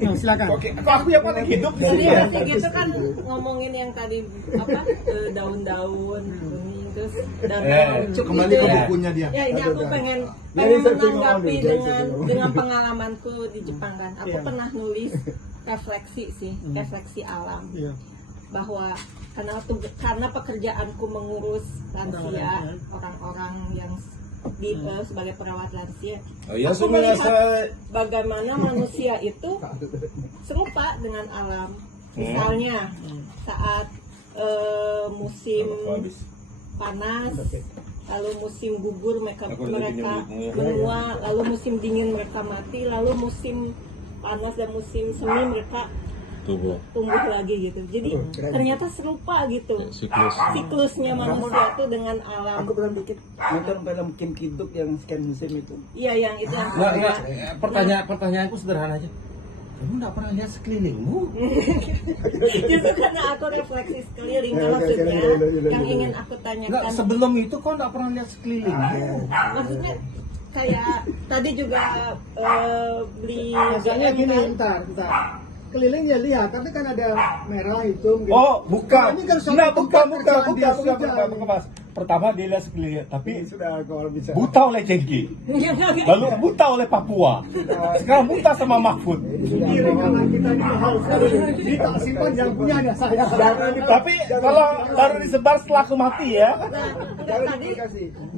Silakan. Oke, kok aku yang paling hidup di sini Jadi ya? masih gitu kan ngomongin yang tadi apa daun-daun kuning terus daun Kembali ke bukunya dia. Ya ini aku pengen Jadi saya menanggapi ngomong, dengan pengalamanku di Jepang kan. Aku pernah nulis refleksi sih, refleksi alam Iya. bahwa karena pekerjaanku mengurus lansia, orang-orang yang sebagai perawat lansia. Oh iya, Aku sebenarnya melihat bagaimana manusia itu serupa dengan alam. Misalnya saat musim panas, lalu musim gugur mereka menua, lalu musim dingin mereka mati, lalu musim panas dan musim semi mereka tumbuh lagi gitu. Jadi ternyata serupa gitu siklusnya manusia tuh dengan alam. Aku pernah bikin nonton film Kim Ki-duk yang sekian musim itu. Iya yang itu. Pertanyaanku sederhana aja. Kamu nggak pernah lihat sekelilingmu? Justru karena aku refleksi sekeliling maksudnya yang ingin aku tanyakan. Nggak, sebelum itu kau nggak pernah lihat sekelilingmu. Maksudnya kayak tadi juga beli Biasanya GM gini, kan. entar. Keliling ya lihat, tapi kan ada merah, hitam gitu. Oh, bukan. Ini kan suatu Nggak, tempat bukan, kerjaan dia sudah. Mas. Pertama dia lihat sekeliling, tapi Sudah kalau bisa. buta oleh Cengki. Lalu buta oleh Papua. Sekarang buta sama Mahfud. Ini rekaman kita ini hal jadi tak simpan yang punya ada saya. Tapi kalau baru disebar setelah aku mati ya. Nah, tadi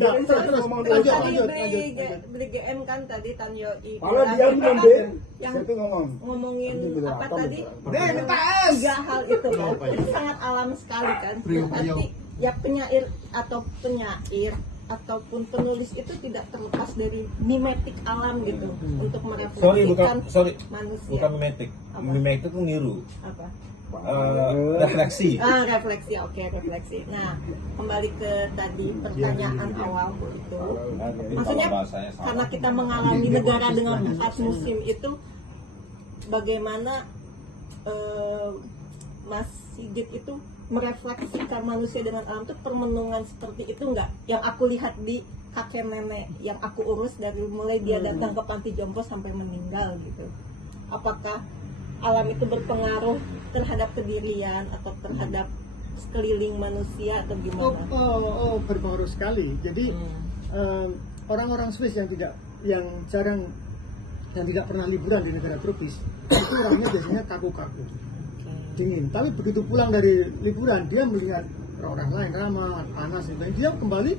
Nah, terus lanjut. beli GM kan tadi Tanyo Kalau dia ngambil, yang saya tuh ngomong. ngomongin apa tadi minta tiga hal itu kan itu sangat alam sekali kan. Tapi ya penyair ataupun penulis itu tidak terlepas dari mimetik alam gitu untuk merefleksikan manusia. Bukan mimetik. Apa? Mimetik itu niru. Apa? Refleksi. Refleksi, oke, refleksi. Nah, kembali ke tadi pertanyaan awalku itu. Maksudnya karena kita mengalami negara dengan 4 musim itu, bagaimana Mas Sigit itu merefleksikan manusia dengan alam itu permenungan seperti itu enggak? Yang aku lihat di kakek nenek yang aku urus dari mulai dia datang ke panti jompo sampai meninggal gitu. Apakah alam itu berpengaruh terhadap kedirian atau terhadap sekeliling manusia atau gimana? Berpengaruh sekali. Jadi orang-orang Swiss yang jarang dan tidak pernah liburan di negara tropis itu orangnya biasanya kaku-kaku, dingin. Tapi begitu pulang dari liburan dia melihat orang lain ramah, panas, dan dia kembali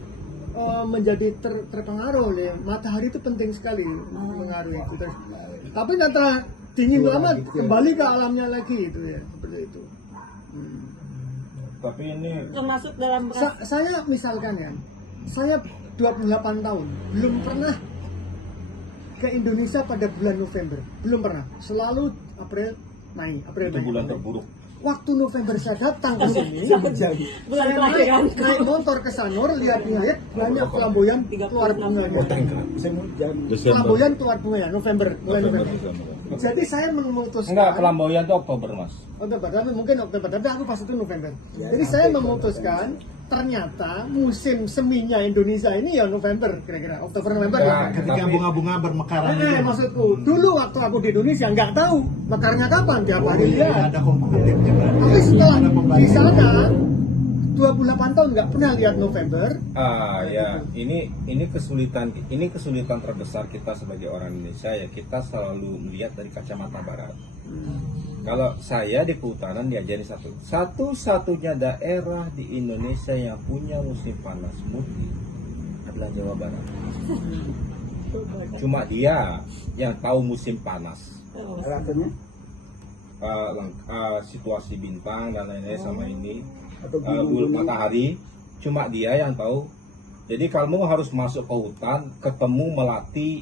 menjadi terpengaruh oleh matahari. Itu penting sekali mengaruhi itu. Tapi nanti dingin lama kembali ke alamnya lagi itu ya, seperti itu. Tapi ini Termasuk dalam Saya misalkan ya, saya 28 tahun belum pernah ke Indonesia pada bulan November, belum pernah. Selalu April, Mei. itu bulan terburuk. Waktu November saya datang ke sini, bulan saya kelahiran. naik motor ke Sanur, lihat banyak flamboyan keluar bunganya. Flamboyan keluar bunganya, mulai November. Jadi saya memutuskan. Enggak, flamboyan itu Oktober, Mas. Oktober, tapi mungkin Oktober, tapi aku pas itu November. Jadi saya memutuskan ternyata musim seminya Indonesia ini ya November, kira-kira Oktober November. Nah, Ketika bunga-bunga bermekaran itu, Maksudku, dulu waktu aku di Indonesia nggak tahu mekarnya kapan, tiap hari lihat. ada kompetitifnya berarti. Tapi setelah Ada di pembanding. sana 28 tahun nggak pernah lihat November. Ya, ini kesulitan terbesar kita sebagai orang Indonesia ya, kita selalu melihat dari kacamata barat. Kalau saya di kehutanan diajari satu-satunya daerah di Indonesia yang punya musim panas mutlak adalah Jawa Barat. Cuma dia yang tahu musim panas. Alasannya? Situasi bintang dan lain-lain sama ini Atau matahari, cuma dia yang tahu. Jadi kamu harus masuk ke hutan, ketemu melati